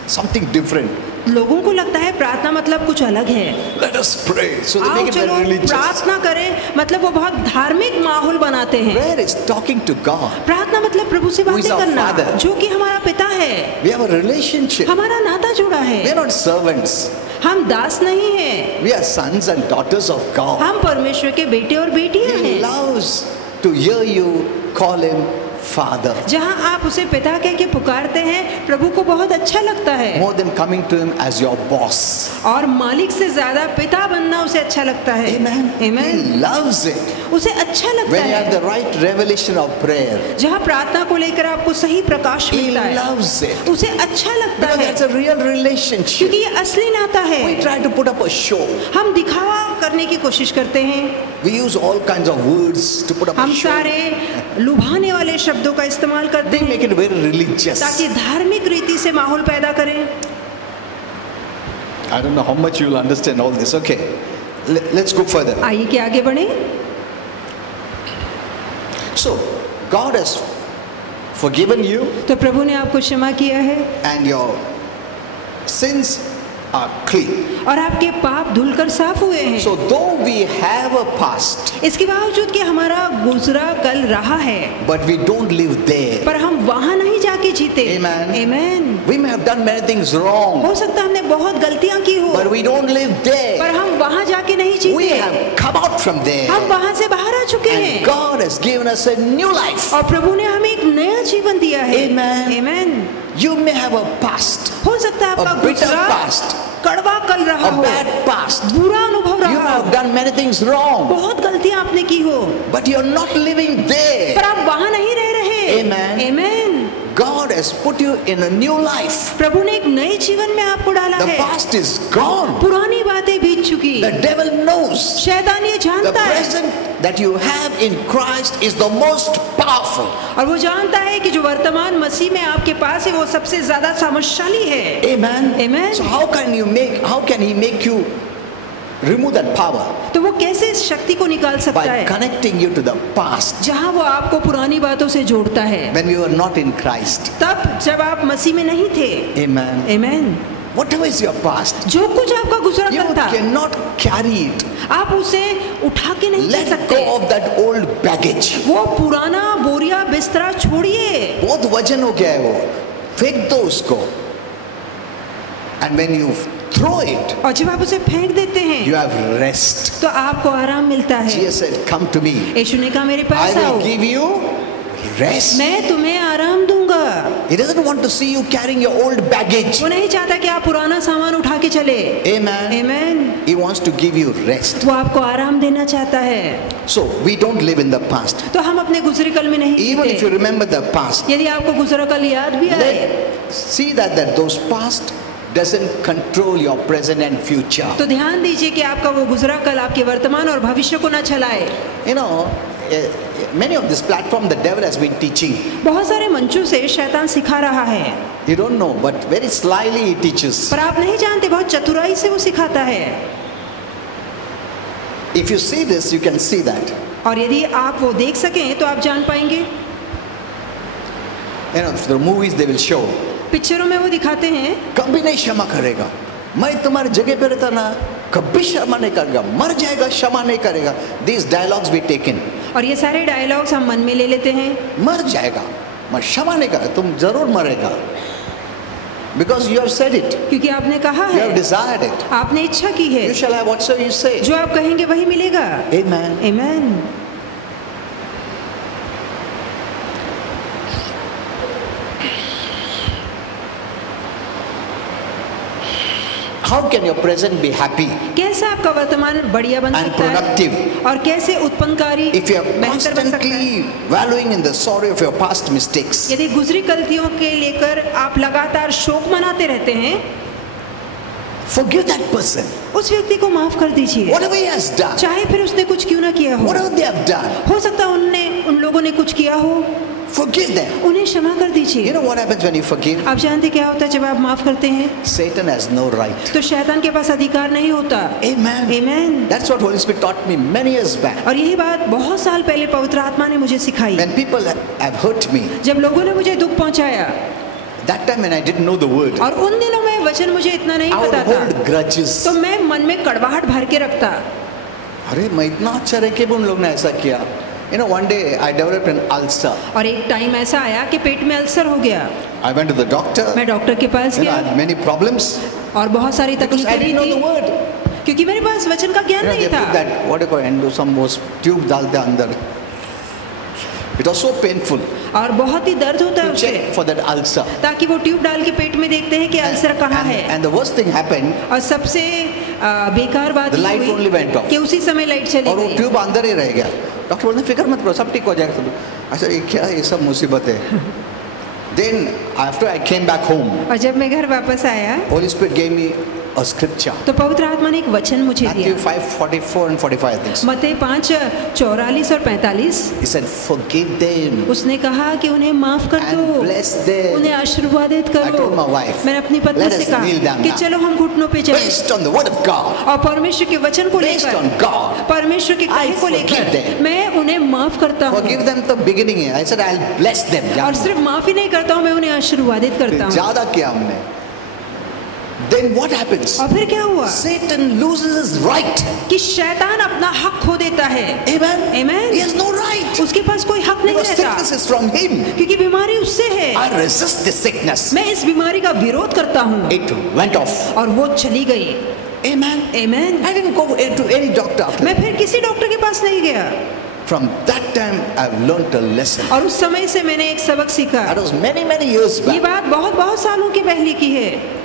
something different. लोगों को लगता है प्रार्थना मतलब कुछ अलग है। Let us pray. So they आओ make it चलो very religious. प्रार्थना करें, मतलब वो बहुत धार्मिक माहौल बनाते हैं। Prayer is talking to God. प्रार्थना मतलब प्रभु से Who बातें is our करना, Father? जो कि हमारा पिता है। We have a relationship. हमारा नाता जुड़ा We है। are not servants. हम दास नहीं हैं, We are sons and daughters of God. हम परमेश्वर के बेटे और बेटियां He हैं। loves to hear you call him Father. जहाँ आप उसे पिता कह के पुकारते हैं, प्रभु को बहुत अच्छा लगता है। More than coming to him as your boss. और मालिक से ज्यादा पिता बनना उसे अच्छा लगता है। Amen. Amen. He loves it. उसे अच्छा लगता When you have है the right revelation of prayer, जहाँ प्रार्थना को लेकर आपको सही प्रकाश he मिलता है, loves it. उसे अच्छा लगता Because है, that's a real relationship. क्योंकि ये असली नाता है। We try to put up a show. हम दिखावा करने की कोशिश करते हैं, We use all kinds of words to put up a हम show. सारे लुभाने वाले शब्दों का इस्तेमाल करते We हैं make it very religious. ताकि धार्मिक रीति से माहौल पैदा करें। I don't know how much you will understand all this. Okay, let's go further. आइए कि आगे बढ़े। So, God has forgiven you, तो प्रभु ने आपको क्षमा किया है and your sins are clean. और आपके पाप धुलकर साफ हुए हैं। So, though we have a past, इसके बावजूद कि हमारा गुजरा कल रहा है, but we don't live there. पर हम वहां नहीं जाके जीते। Amen. Amen. We may have done many things wrong, हो सकता है हमने बहुत गलतियां की हो, but we don't live there. पर हम वहां जाके नहीं We जीते। have come out from हम there, वहां से बाहर आ चुके and हैं God has given us a new life. और प्रभु ने हमें एक नया जीवन दिया है। Amen. Amen. You may have a past, हो सकता है आपका a bitter गुजरा past, कड़वा कल रहा a हो, bad past. बुरा अनुभव You may रहा हो, have done many things wrong, बहुत गलतियां आपने की हो, but you're not living there. पर आप वहां नहीं रह रहे। Amen. Amen. God has put you in a new life. प्रभु ने एक नए जीवन में आपको डाला The है। past is gone. पुरानी बातें बीत चुकी, The devil knows. शैतान ये The जानता है present that you have in Christ is the most powerful. और वो जानता है कि जो वर्तमान मसीह में आपके पास है वो सबसे ज्यादा सामर्थ्यशाली है। Amen. Amen. So how can he make you remove that power? तो वो कैसे इस शक्ति को निकाल सकता By है? connecting you to the past जहाँ वो आपको पुरानी बातों से जोड़ता है, when we were not in Christ. तब जब आप मसीह में नहीं थे। Amen. Amen. Whatever is your past, जो कुछ आपका गुजरा you कल था, cannot carry it. आप उसे उठा के नहीं चल Let सकते। go of that old baggage. वो पुराना बोरिया बिस्तरा छोड़िए, बहुत वजन हो गया है वो, फेंक दो उसको. And when you throw it, और जब आप उसे फेंक देते हैं you have rest. तो आपको आराम मिलता है। Jesus said, "Come to me. यीशु ने कहा मेरे I पास आओ, will give you rest." मैं तुम्हें आराम दूंगा। He doesn't want to see you carrying your old baggage. वो नहीं चाहता कि आप पुराना सामान उठा के चले। Amen. Amen. He wants to give you rest. वो आपको आराम देना चाहता है। So we don't live in the past. तो हम अपने गुजरे कल में नहीं Even if you जीते। remember the past, यदि आपको गुजरा कल याद भी आए, see that those past doesn't control your present and future. तो ध्यान दीजिए कि आपका वो गुजरा कल आपके वर्तमान और भविष्य को न चलाए। You know, many of this platform the devil has been teaching. बहुत सारे मंचों से शैतान सिखा रहा है, You don't know, but very slyly he teaches. पर आप नहीं जानते, बहुत चतुराई से वो सिखाता है। If you see this, you can see that. और यदि आप वो देख सकें तो आप जान पाएंगे। You know, the movies they will show. पिक्चरों में वो दिखाते हैं, कभी नहीं क्षमा करेगा, मैं तुम्हारी जगह पे रहता ना कभी क्षमा नहीं करेगा, मर जाएगा क्षमा नहीं करेगा. These dialogues we taken. और ये सारे डायलॉग्स हम मन में ले लेते हैं। मर जाएगा, मैं क्षमा नहीं करेगा, तुम जरूर मरेगा. Because you have said it, क्योंकि आपने कहा you have है, desired it. आपने इच्छा की है, You shall have whatsoever you say. जो आप कहेंगे वही मिलेगा। Amen. Amen. How can your present be happy कैसे आपका वर्तमान बढ़िया बन and सकता है productive और कैसे उत्पन्नकारी if you are बेहतर बन सकता है? constantly wallowing in the sorrow of your past mistakes? यदि गुजरी गलतियों के लेकर आप लगातार शोक मनाते रहते हैं, Forgive that person. उस व्यक्ति को माफ कर दीजिए, Whatever he has done, चाहे फिर उसने कुछ क्यों ना किया हो। whatever they have done, हो सकता है उन लोगों ने कुछ किया हो, forgive them. उन्हें क्षमा कर You दीजिए। know what happens when you forgive? आप जानते क्या होता है जब आप माफ करते हैं? Satan has no right. तो शैतान के पास अधिकार नहीं होता। Amen. Amen. That's what Holy Spirit taught me many years back. और यही बात बहुत साल पहले पवित्र आत्मा ने मुझे सिखाई। When people have hurt me, जब लोगों ने मुझे दुख पहुंचाया, That time when I didn't know the word, और उन दिनों में वचन मुझे इतना नहीं I would पता था, hold grudges. तो मैं मन में कड़वाहट भर के रखता। अरे मैं इतना अच्छा रह के भी उन लोग ने ऐसा किया. You know, one day I developed an ulcer. और एक टाइम ऐसा आया कि पेट में अल्सर हो गया। I went to the doctor. मैं डॉक्टर के पास You know, I गया had many problems और बहुत सारी because I तकलीफें didn't know थी, the word. क्योंकि मेरे पास वचन का ज्ञान You know, नहीं they put था। that what do you call endo some was tube डालते अंदर. It was so painful और बहुत ही दर्द होता है to उससे, check for that ulcer. ताकि वो ट्यूब डाल के पेट में देखते हैं कि अल्सर कहाँ है। And the worst thing happened, और सबसे बेकार बात The ये light हुई only went off. कि उसी समय लाइट चली और वो गई। ट्यूब अंदर ही रह गया. डॉक्टर बोलते फिक्र मत करो सब ठीक हो जाएगा. अच्छा ये क्या है, ये सब मुसीबत है. Then after I came back home, और जब मैं घर वापस आया Holy Spirit gave me a scripture. तो पवित्र आत्मा ने एक वचन मुझे Matthew दिया, 5:44 and 45 things. मत्ती 5:44 और 45। He said, forgive them उसने कहा कि उन्हें माफ कर and दो, bless them. उन्हें आशीर्वादित I करो। told my wife, मैंने अपनी पत्नी let से us kneel कहा down कि now. चलो हम घुटनों पे चलें Based on the word of God, और परमेश्वर के वचन को based लेकर, on God, परमेश्वर के I कहे को forgive लेकर them. मैं उन्हें माफ करता हूँ। forgive them the beginning है. I said I'll bless them. और सिर्फ माफ ही नहीं करता हूँ, मैं उन्हें आशीर्वादित करता हूँ। ज्यादा किया हमने. Then what happens? और फिर क्या हुआ Satan loses his right. कि शैतान अपना हक खो देता है। Amen. Amen. He has no right. उसके पास कोई हक नहीं Because रहता, sickness is from him. क्योंकि बीमारी उससे है। I resist this sickness. मैं इस बीमारी का विरोध करता हूँ It went off. और वो चली गई। Amen. Amen. I didn't go to any doctor after मैं that. फिर किसी डॉक्टर के पास नहीं गया। From that time, I've learned a lesson. और उस समय से मैंने एक सबक सीखा। That was many years ये back. बात बहुत सालों की पहले की है,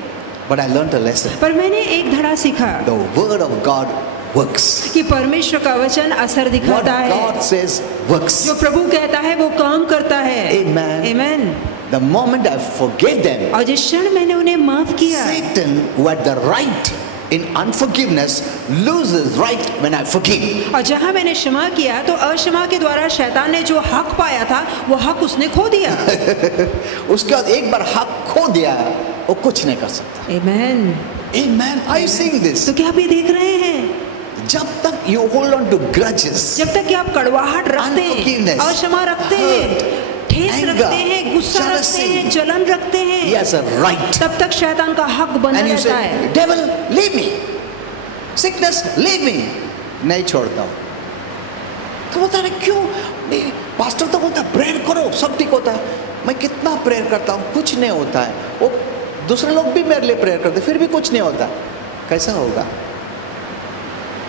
But I learned a lesson. पर मैंने एक धड़ा सीखा The word of God works. कि परमेश्वर का वचन असर What दिखाता है। God says works. जो प्रभु कहता है वो काम करता है। Amen. Amen. The moment I forgave them, और जिस क्षण मैंने उन्हें माफ किया, Satan, who had the right in unforgiveness, loses right when I forgive. और जहाँ मैंने क्षमा किया तो अक्षमा के द्वारा शैतान ने जो हक पाया था वो हक उसने खो दिया। उसके बाद एक बार हक खो दिया, वो कुछ नहीं कर सकता. Amen. Amen. Are you seeing this? तो क्या आप ये देख रहे हैं? जब तक you hold on to grudges, जब तक कि आप कड़वाहट रखते हैं, Unforgiveness, अक्षमा रखते हैं, ठेस anger, रखते हैं, गुस्सा रखते jealousy, हैं, जलन रखते he हैं, has a right. तब तक शैतान का हक बना And you रहता है। say, devil, leave me. Sickness, leave me. नहीं छोड़ता हूँ. तो बोलता है क्यों? नहीं, पास्टर तो बोलता है प्रेयर करो सब ठीक होता है. मैं कितना प्रेयर करता हूँ, कुछ नहीं होता है. वो दूसरे लोग भी मेरे लिए प्रेयर करते फिर भी कुछ नहीं होता. कैसा होगा?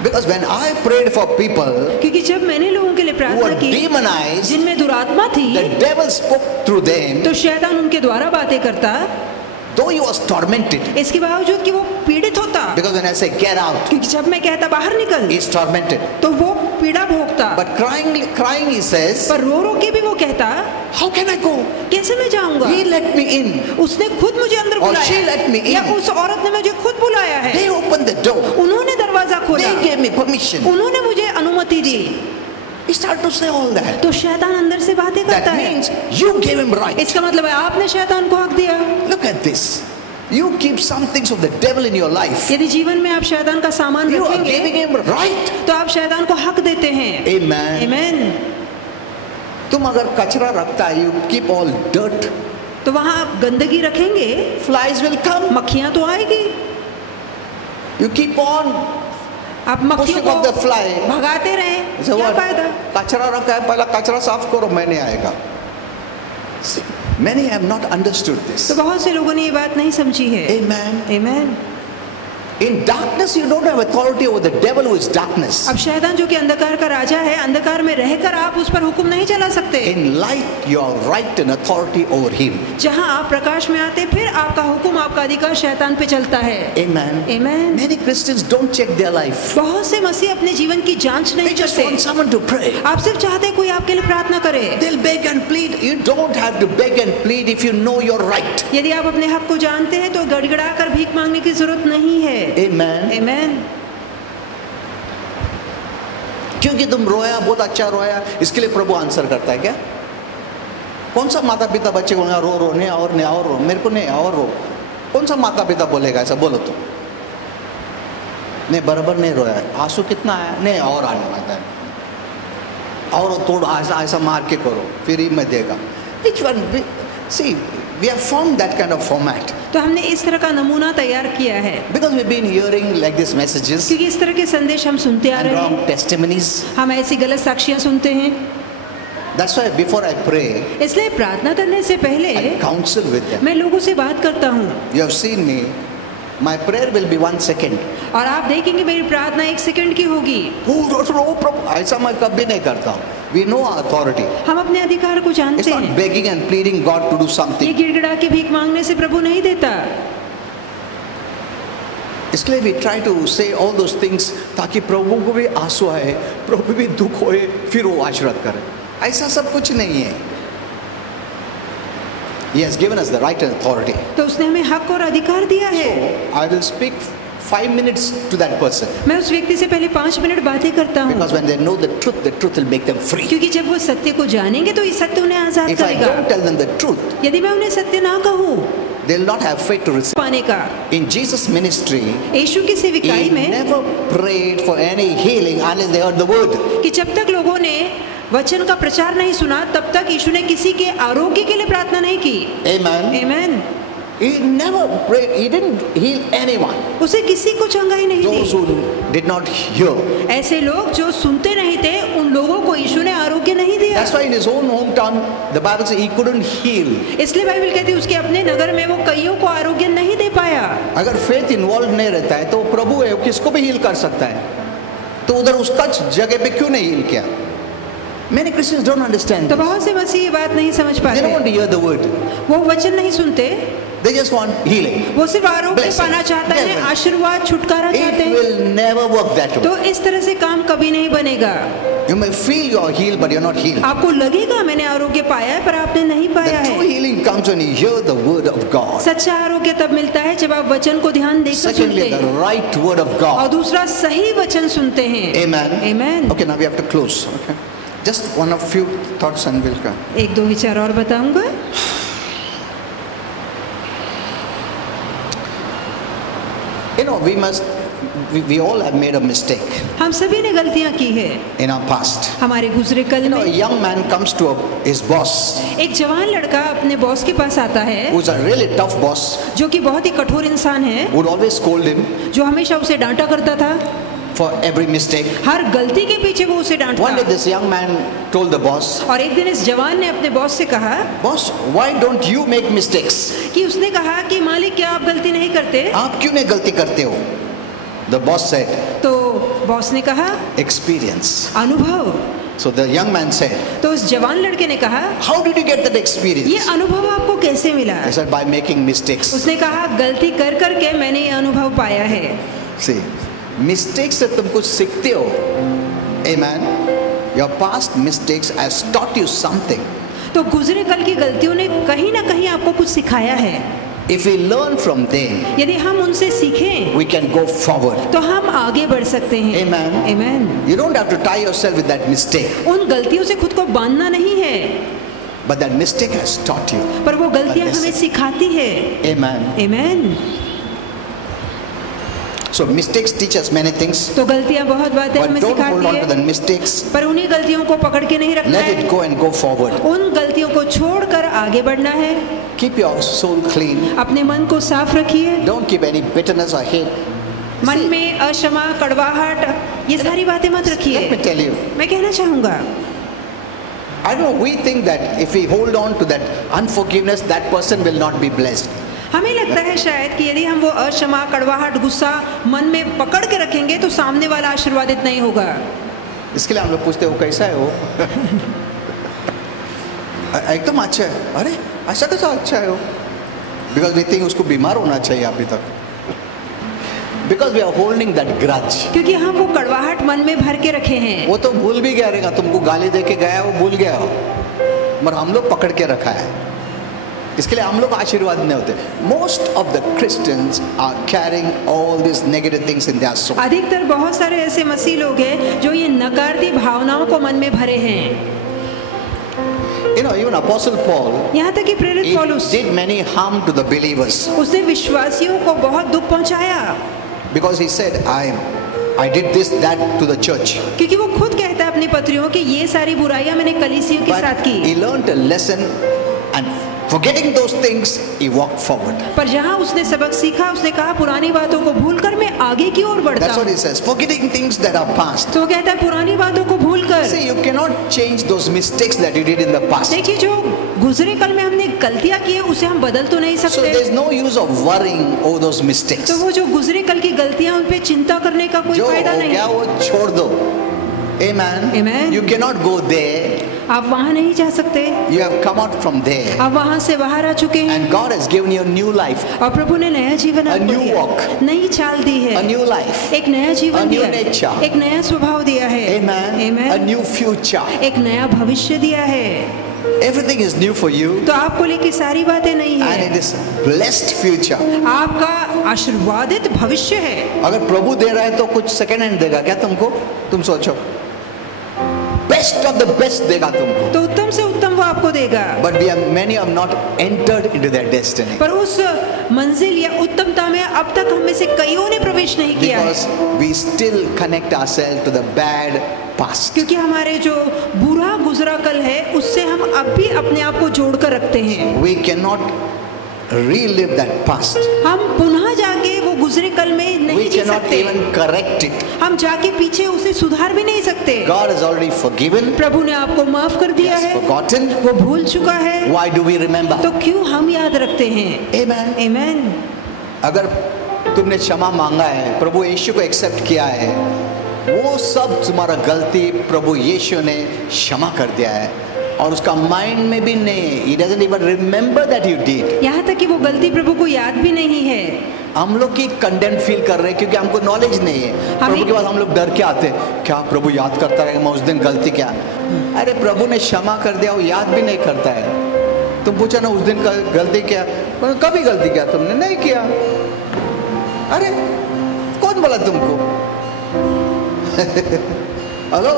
Because when I prayed for people क्योंकि जब मैंने लोगों के लिए who प्रार्थना were की demonized, जिनमें दुरात्मा थी, the devil spoke through them, तो शैतान उनके द्वारा बातें करता, though he was tormented. इसके बावजूद कि वो पीड़ित होता, Because when I say get out, क्योंकि जब मैं कहता बाहर निकल, he is tormented. तो वो पीड़ा भोगता, But crying, he says, पर रो के भी वो कहता, how can I go? कैसे मैं जाऊंगा? He let me in. उसने खुद मुझे अंदर Or she let me बुलाया, in. या उस औरत ने मुझे खुद बुलाया है, They opened the door. उन्होंने दरवाजा खोला, They gave me permission. उन्होंने मुझे अनुमति दी। He started to say all that. तो शैतान अंदर से बातें करता That है। means you gave him right. इसका मतलब है आपने शैतान को हक दिया। Look at this. You keep some things of the devil in your life. यदि जीवन में आप शैतान का सामान You are giving रखेंगे him right. तो आप शैतान को हक देते हैं। Amen. Amen. तुम अगर कचरा रखता है, you keep all dirt, तो वहाँ आप गंदगी रखेंगे, flies will come. मक्खियाँ तो आएगी। You keep on आप मक्खियों pushing off the को fly. भगाते रहें, So क्या what? फायदा? कचरा रखा है, पहला कचरा साफ करो, मैं नहीं आएगा. See, many have not understood this. तो बहुत से लोगों ने ये बात नहीं समझी है। Amen. Amen. In darkness, you don't have authority over the devil who is darkness. अब शैतान जो कि अंधकार का राजा है, अंधकार में रहकर आप उस पर हुक्म नहीं चला सकते। In light, you are right and authority over him. जहाँ आप प्रकाश में आते, फिर आपका हुक्म, आपका अधिकार शैतान पे चलता है। Amen. Amen. Many Christians don't check their life. बहुत से मसीह अपने जीवन की जांच They नहीं just करते। want someone to pray. आप सिर्फ चाहते हैं कोई आपके लिए प्रार्थना करे। They'll beg and plead. You don't have to beg and plead if you know you're right. यदि आप अपने हक को जानते हैं तो गड़गड़ा कर भीख मांगने की जरूरत नहीं है। Amen. Amen. क्योंकि तुम रोया, बहुत अच्छा रोया, इसके लिए प्रभु आंसर करता है क्या? कौन सा माता पिता बच्चे को रो रो नहीं और रो, मेरे को नहीं और रो, कौन सा माता पिता बोलेगा ऐसा? बोलो तो। नहीं बराबर नहीं रोया, आंसू कितना आया? नहीं और आने वाला है, और तोड़ ऐसा ऐसा मार के करो, फिर ही मैं देगा. Which one? See, We have formed that kind of format तो हमने इस तरह का नमूना तैयार किया है, because we've been hearing like these messages क्योंकि इस तरह के संदेश हम सुनते आ and रहे wrong हैं, testimonies. हम ऐसी गलत साक्षियां सुनते हैं। That's why before I pray, इसलिए प्रार्थना करने से पहले I counsel with them. मैं लोगों से बात करता हूँ, You have seen me. My prayer will be 1 second. और आप देखेंगे मेरी प्रार्थना 1 सेकंड की होगी। Oh, प्रभु, ऐसा मैं कभी नहीं करता हूँ. We know our authority. हम अपने अधिकार को It's जानते not हैं। begging and pleading God to do ये something. गिड़गिड़ा के भीख मांगने से प्रभु नहीं देता। इसलिए we try to say all those things ताकि प्रभु को भी आंसू आए, प्रभु भी दुख होए, फिर वो आशीर्वाद करे। ऐसा सब कुछ नहीं है। He has given us the right and authority. तो उसने हमें हक और अधिकार दिया है। I will speak 5 minutes to that person मैं उस व्यक्ति से पहले 5 मिनट बातें करता हूँ, because when they know the truth will make them free. क्योंकि जब वो सत्य को जानेंगे तो ये सत्य उन्हें आजाद If I करेगा। don't tell them the truth, यदि मैं उन्हें सत्य ना कहूँ they'll not have faith to receive. पाने का, In Jesus' ministry, यीशु की सेविकाई he में never prayed for any healing unless they heard the word. कि जब तक लोगों ने वचन का प्रचार नहीं सुना तब तक यीशु ने किसी के आरोग्य के लिए प्रार्थना नहीं की। Amen. Amen. He never prayed. He didn't heal anyone. उसे किसी को चंगाई नहीं Those the. who did not hear. ऐसे लोग जो सुनते नहीं थे उन लोगों को यीशु ने आरोग्य नहीं दिया। That's why in his own hometown, the Bible says he couldn't heal. इसलिए बाइबल कहती है उसके अपने नगर में वो कईयों को आरोग्य नहीं दे पाया। अगर faith involved नहीं रहता है तो प्रभु है वो किसको भी heal कर सकता है, तो उधर उसका जगह पे क्यों नहीं heal किया? Many Christians don't understand तो this. बहुत से मसीह ये बात नहीं समझ They don't want पाते, to hear the word. वो वचन नहीं सुनते, They just want healing. वो सिर्फ आरोग्य Blessing. पाना चाहते हैं, Blessing. आशीर्वाद, छुटकारा चाहते It हैं। will never work that way. तो इस तरह से काम कभी नहीं बनेगा। You may feel you're healed, but you're not healed. आपको लगेगा मैंने आरोग्य पाया है पर आपने नहीं पाया The true है। healing comes when you hear the word of God. सच्चा आरोग्य तब मिलता है जब आप वचन को ध्यान देकर सुनते Secondly, the हैं right word of और God. दूसरा सही वचन सुनते हैं। Amen. Amen. Okay, now we have to close. Okay. Just one of few thoughts and we'll come. एक दो विचार और बताऊंगा। You know, we all have made a mistake हम सभी ने गलतियां की है in our past. हमारे गुजरे कल You know, a में। young man comes to his boss, एक जवान लड़का अपने बॉस के पास आता है who's a really tough boss, जो कि बहुत ही कठोर इंसान है, would always scold him जो हमेशा उसे डांटा करता था, for every mistake. हर गलती के पीछे वो उसे One day डांटता। this young man told the boss, और एक दिन इस जवान ने अपने बॉस से कहा boss, why don't you make mistakes? कि उसने कहा कि मालिक क्या आप गलती नहीं करते? आप क्यों नहीं गलती करते हो? The boss said, तो बॉस ने कहा experience. अनुभव। So the young man said, तो उस जवान लड़के ने कहा how did you get that ये experience? अनुभव आपको कैसे मिला? He said, by making mistakes. उसने कहा गलती कर करके मैंने ये अनुभव पाया है। See, mistakes से तुम कुछ सीखते हो. Amen. Your past mistakes has taught you something. तो गुजरे कल की गलतियों ने कहीं ना कहीं आपको कुछ सिखाया है। If we learn from them, यदि हम उनसे सीखें we can go forward. तो हम आगे बढ़ सकते हैं। Amen. Amen. You don't have to tie yourself with that mistake, उन गलतियों से खुद को बांधना नहीं है, but that mistake has taught you. पर वो गलतियां Lesson. हमें सिखाती है। Amen. Amen. So mistakes teach us many things, तो गलतियां बहुत बातें but हमें don't hold on to सिखाती the है, mistakes. पर उन्हीं गलतियों को पकड़ के नहीं रखना Let it है, go and go forward. उन गलतियों को छोड़कर आगे बढ़ना है। Keep your soul clean. अपने मन को साफ रखिए, Don't keep any bitterness or hate. मन में अक्षमा, कड़वाहट, ये सारी बातें मत Let me रखिए। tell you, मैं कहना चाहूंगा, I don't know, we think that if we hold on to that unforgiveness, that person will not be blessed. हमें लगता है शायद कि यदि हम वो अक्षमा, कड़वाहट, गुस्सा मन में पकड़ के रखेंगे तो सामने वाला आशीर्वादित नहीं होगा। इसके लिए हम लोग पूछते हो कैसा है वो? एकदम अच्छा है। अरे ऐसा कैसा अच्छा है वो? Because we think उसको बीमार होना चाहिए अभी तक. Because we are holding that grudge. क्योंकि हम वो कड़वाहट मन में भर के रखे हैं। वो तो भूल भी गया रहेगा, तुमको गाली दे के गया वो भूल गया हो, मगर हम लोग पकड़ के रखा है। इसके लिए हम लोग आशीर्वाद नहीं होते. Most of the Christians are carrying all these negative things in their soul. अधिकतर बहुत सारे ऐसे मसीह लोग हैं जो ये नकारात्मक भावनाओं को मन में भरे हैं। You know, even Apostle Paul, यहाँ तक कि प्रेरित he पौलुस did many harm to the believers उसने विश्वासियों को बहुत दुख पहुंचाया, because he said, I did this, that to the church. क्योंकि वो खुद कहता है अपनी पत्रियों कि ये सारी बुराइयां मैंने कलीसियों के But साथ की। he learned a lesson and Forgetting those things, he walked forward. पर जहाँ उसने सबक सीखा, उसने कहा पुरानी बातों को भूलकर मैं आगे की ओर बढ़ता That's what हूँ। he says. Forgetting things that are past. तो वो कहता है पुरानी बातों को भूलकर। See, you cannot change those mistakes that you did in the past. देखिए, जो गुजरे कल में हमने गलतियां की है उसे हम बदल तो नहीं So सकते। there's no use of worrying over those mistakes. तो वो जो गुजरे कल की गलतियां, उन पे चिंता करने का कोई जो फायदा हो नहीं गया है। वो छोड़ दो. Amen. Amen. You cannot go there. आप वहाँ नहीं जा सकते, You have come out from there. आप वहाँ से बाहर आ चुके हैं And God has given you a new life, और प्रभु ने नया जीवन A आपको new दिया, walk. नई चाल दी है, a new life. एक नया जीवन A new दिया है, nature. एक नया स्वभाव दिया है, Amen. Amen. A new future. एक नया भविष्य दिया है। Everything is new for you, तो आपको लेके सारी बातें नहीं and है, it is blessed future. आपका आशीर्वादित भविष्य है। अगर प्रभु दे रहा है तो कुछ सेकंड हैंड देगा क्या तुमको? तुम सोचो, बेस्ट ऑफ द बेस्ट देगा तुमको. तो उत्तम से उत्तम वो आपको देगा। But many have not entered into their destiny पर उस मंजिल या उत्तमता में अब तक हम में से कईयों ने प्रवेश नहीं किया है, because we still connect ourselves to the bad past. क्योंकि हमारे जो बुरा गुजरा कल है उससे हम अब भी अपने आप को जोड़ कर रखते हैं। We cannot relive that past. हम पुनः जाके वो गुजरे कल में We नहीं जी cannot सकते, even correct it. हम जाके पीछे उसे सुधार भी नहीं सकते। God has already forgiven. प्रभु ने आपको माफ कर He दिया has है, forgotten. वो भूल चुका है, Why do we remember? तो क्यों हम याद रखते हैं? Amen. आमीन। अगर तुमने क्षमा मांगा है, प्रभु यीशु को एक्सेप्ट किया है, वो सब तुम्हारा गलती प्रभु यीशु ने क्षमा कर दिया है और उसका माइंड में भी नहीं है. He doesn't even remember that you did. यहाँ तक कि वो गलती प्रभु को याद भी नहीं है। हम लोग की कंडेम फील कर रहे हैं क्योंकि हमको नॉलेज नहीं है. प्रभु के पास हम लोग डर के आते हैं, क्या प्रभु याद करता रहेगा मैं उस दिन गलती क्या? अरे प्रभु ने क्षमा कर दिया, वो याद भी नहीं करता है. तुम पूछा ना उस दिन का गलती क्या? कभी गलती क्या तुमने? नहीं किया. अरे कौन बोला तुमको? Hello,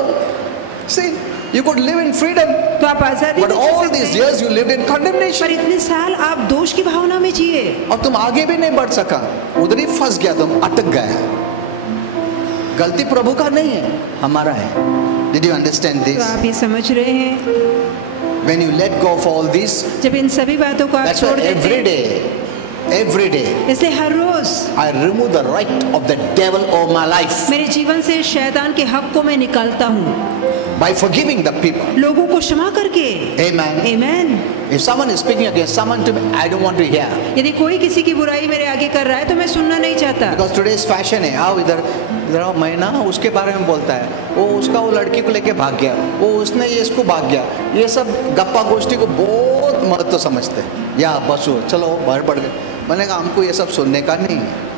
see, you could live in freedom, तो आप आजादी but में जी all सकते these हैं। years you lived in पर condemnation. इतने साल आप दोष की भावना में जिए और तुम आगे भी नहीं बढ़ सका, उधर ही फंस गया, तुम अटक गया. गलती प्रभु का नहीं है, हमारा है. Did you understand तो this? आप ये समझ रहे हैं, When you let go of all this, जब इन सभी बातों को आप that's why छोड़ देते every day, हैं, इसलिए हर रोज I remove the right of the devil over my life मेरे जीवन से शैतान के हक को मैं निकालता हूँ, by forgiving the people. लोगों को क्षमा करके। Amen. आमीन। If someone is speaking against someone to me, I don't want to hear. यदि कोई किसी की बुराई मेरे आगे कर रहा है तो मैं सुनना नहीं चाहता, Because today's fashion है, आओ इधर इधर आओ, मैं ना उसके बारे में बोलता है, वो उसका वो लड़की को लेके भाग गया, वो उसने ये इसको भाग गया. ये सब गप्पा गोष्ठी को बहुत महत्व समझते हैं. या बसो चलो बाहर पड़ गए. मैंने कहा हमको ये सब सुनने का नहीं है.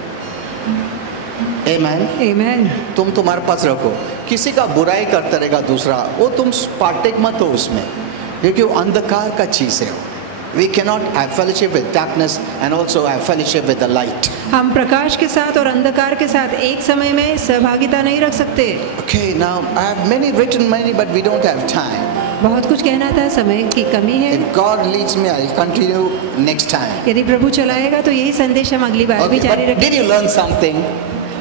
Amen. आमीन। तुम तुम्हारे पास रखो. किसी का बुराई करता रहेगा दूसरा, वो तुम पार्टेक मत हो उसमें, क्योंकि वो अंधकार का चीज है. We cannot have fellowship with darkness and also have fellowship with the light. हम प्रकाश के साथ और अंधकार के साथ एक समय में सहभागिता नहीं रख सकते। Okay, now I have written many, but we don't have time. बहुत कुछ कहना था, समय की कमी है। If God leads me, I'll continue next time. यदि प्रभु चलाएगा तो यही संदेश हम अगली बार भी Okay, जारी but did रखेंगे। you learn something?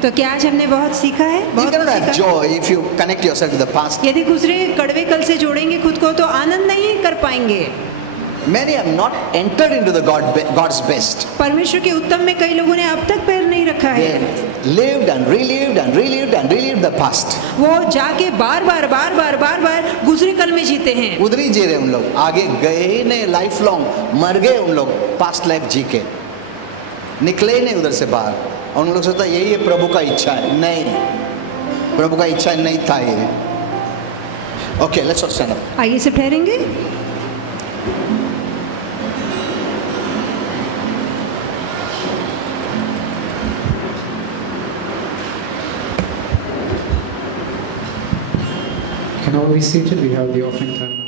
तो क्या आज हमने बहुत सीखा है? You बहुत cannot कुछ have सीखा। joy if you connect yourself to the past. यदि गुजरे कड़वे कल से जोड़ेंगे खुद को तो आनंद नहीं कर पाएंगे। Many have not entered into the God's best. परमेश्वर के उत्तम में कई लोगों ने अब तक पैर नहीं रखा They है। lived and relived and relived and relived the past. वो जाके बार बार गुजरे कल में जीते हैं। उधर ही जी रहे उन लोग, आगे गए ही नहीं, लाइफ लॉन्ग मर गए उन लोग, पास्ट लाइफ जी के निकले ही नहीं उधर से बाहर. और उन लोग सोचता यही है प्रभु का इच्छा है. नहीं, प्रभु का इच्छा नहीं था ये. Okay, let's all stand up. आइए सब ठहरेंगे। Can all be seated? We have the offering time now.